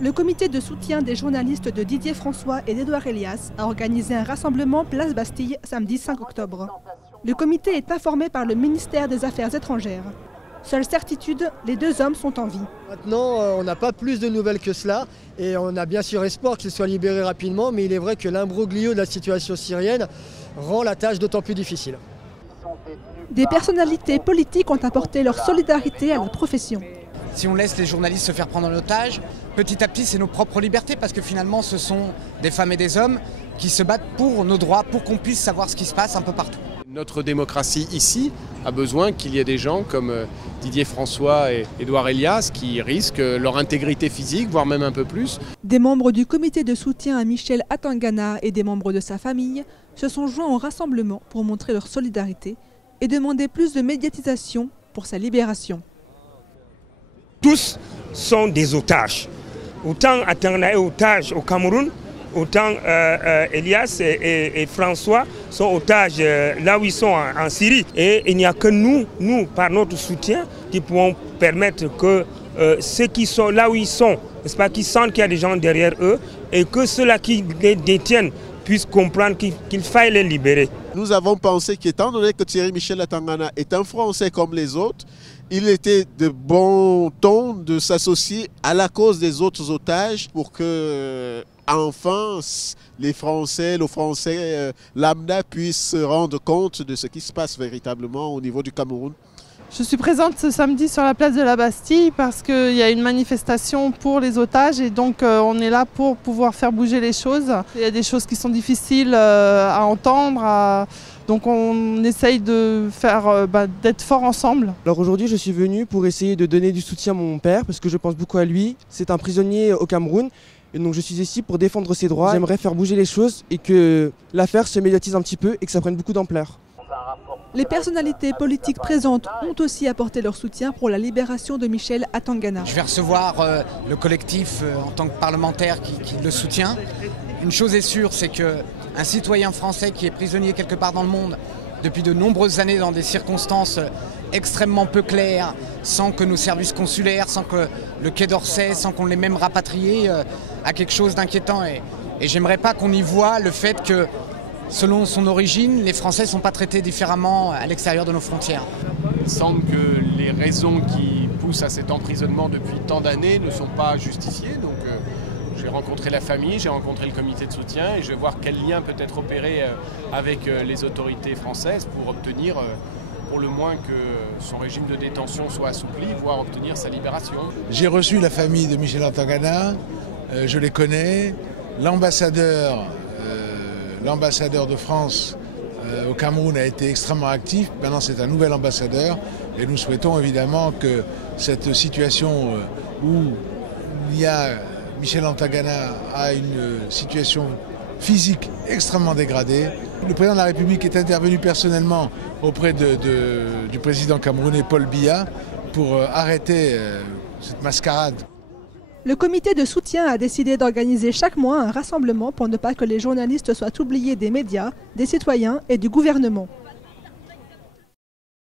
Le comité de soutien des journalistes de Didier François et d'Edouard Elias a organisé un rassemblement place Bastille samedi 5 octobre. Le comité est informé par le ministère des Affaires étrangères. Seule certitude, les deux hommes sont en vie. Maintenant, on n'a pas plus de nouvelles que cela et on a bien sûr espoir qu'ils soient libérés rapidement, mais il est vrai que l'imbroglio de la situation syrienne rend la tâche d'autant plus difficile. Des personnalités politiques ont apporté leur solidarité à la profession. Si on laisse les journalistes se faire prendre en otage, petit à petit c'est nos propres libertés parce que finalement ce sont des femmes et des hommes qui se battent pour nos droits, pour qu'on puisse savoir ce qui se passe un peu partout. Notre démocratie ici a besoin qu'il y ait des gens comme Didier François et Edouard Elias qui risquent leur intégrité physique, voire même un peu plus. Des membres du comité de soutien à Michel Atangana et des membres de sa famille se sont joints au rassemblement pour montrer leur solidarité et demander plus de médiatisation pour sa libération. Tous sont des otages. Autant Atangana est otage au Cameroun, autant Elias et François sont otages là où ils sont en Syrie. Et il n'y a que nous, par notre soutien, qui pouvons permettre que ceux qui sont là où ils sont, n'est-ce pas, qui sentent qu'il y a des gens derrière eux, et que ceux-là qui les détiennent puissent comprendre qu'il faille les libérer. Nous avons pensé qu'étant donné que Thierry Michel Atangana est un Français comme les autres, il était de bon ton de s'associer à la cause des autres otages pour que, enfin, les Français lambda puissent se rendre compte de ce qui se passe véritablement au niveau du Cameroun. Je suis présente ce samedi sur la place de la Bastille parce qu'il y a une manifestation pour les otages et donc on est là pour pouvoir faire bouger les choses. Il y a des choses qui sont difficiles à entendre, donc on essaye de faire, d'être forts ensemble. Alors aujourd'hui je suis venu pour essayer de donner du soutien à mon père parce que je pense beaucoup à lui. C'est un prisonnier au Cameroun et donc je suis ici pour défendre ses droits. J'aimerais faire bouger les choses et que l'affaire se médiatise un petit peu et que ça prenne beaucoup d'ampleur. Les personnalités politiques présentes ont aussi apporté leur soutien pour la libération de Michel Atangana. Je vais recevoir le collectif en tant que parlementaire qui le soutient. Une chose est sûre, c'est qu'un citoyen français qui est prisonnier quelque part dans le monde depuis de nombreuses années dans des circonstances extrêmement peu claires, sans que nos services consulaires, sans que le Quai d'Orsay, sans qu'on l'ait même rapatrié, a quelque chose d'inquiétant. Et j'aimerais pas qu'on y voit le fait que selon son origine, les Français ne sont pas traités différemment à l'extérieur de nos frontières. Il semble que les raisons qui poussent à cet emprisonnement depuis tant d'années ne sont pas justifiées. Donc j'ai rencontré la famille, j'ai rencontré le comité de soutien et je vais voir quel lien peut être opéré avec les autorités françaises pour obtenir pour le moins que son régime de détention soit assoupli, voire obtenir sa libération. J'ai reçu la famille de Michel Atangana, je les connais, l'ambassadeur de France au Cameroun a été extrêmement actif. Maintenant, c'est un nouvel ambassadeur et nous souhaitons évidemment que cette situation où Michel Atangana a une situation physique extrêmement dégradée. Le président de la République est intervenu personnellement auprès du président camerounais Paul Biya pour arrêter cette mascarade. Le comité de soutien a décidé d'organiser chaque mois un rassemblement pour ne pas que les journalistes soient oubliés des médias, des citoyens et du gouvernement.